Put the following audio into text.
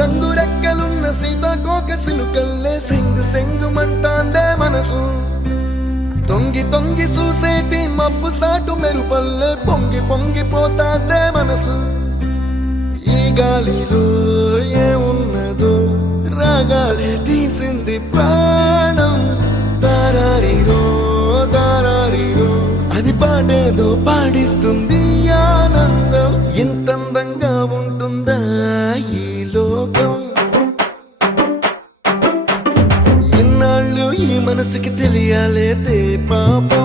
రంగు రెక్కలున్న సీతాకోక సిలుకల్లే సెంగు సెంగుమంటాందే మనసు తొంగి తొంగి చూసేటి మబ్బు సాటు మెరుపల్లే పొంగి పొంగిపోతాందే మనసు ఈ గాలిలో ఏమున్నదో రాగాలే తీసింది ప్రాణం తారారిరో తారారిరో అని పాడేదో పాడిస్తుంది ఆనందం ఇంతందంగా ఉంటుందా ఈ లోకం ఇన్నాళ్ళు ఈ మనసుకి తెలియాలేదే పాపం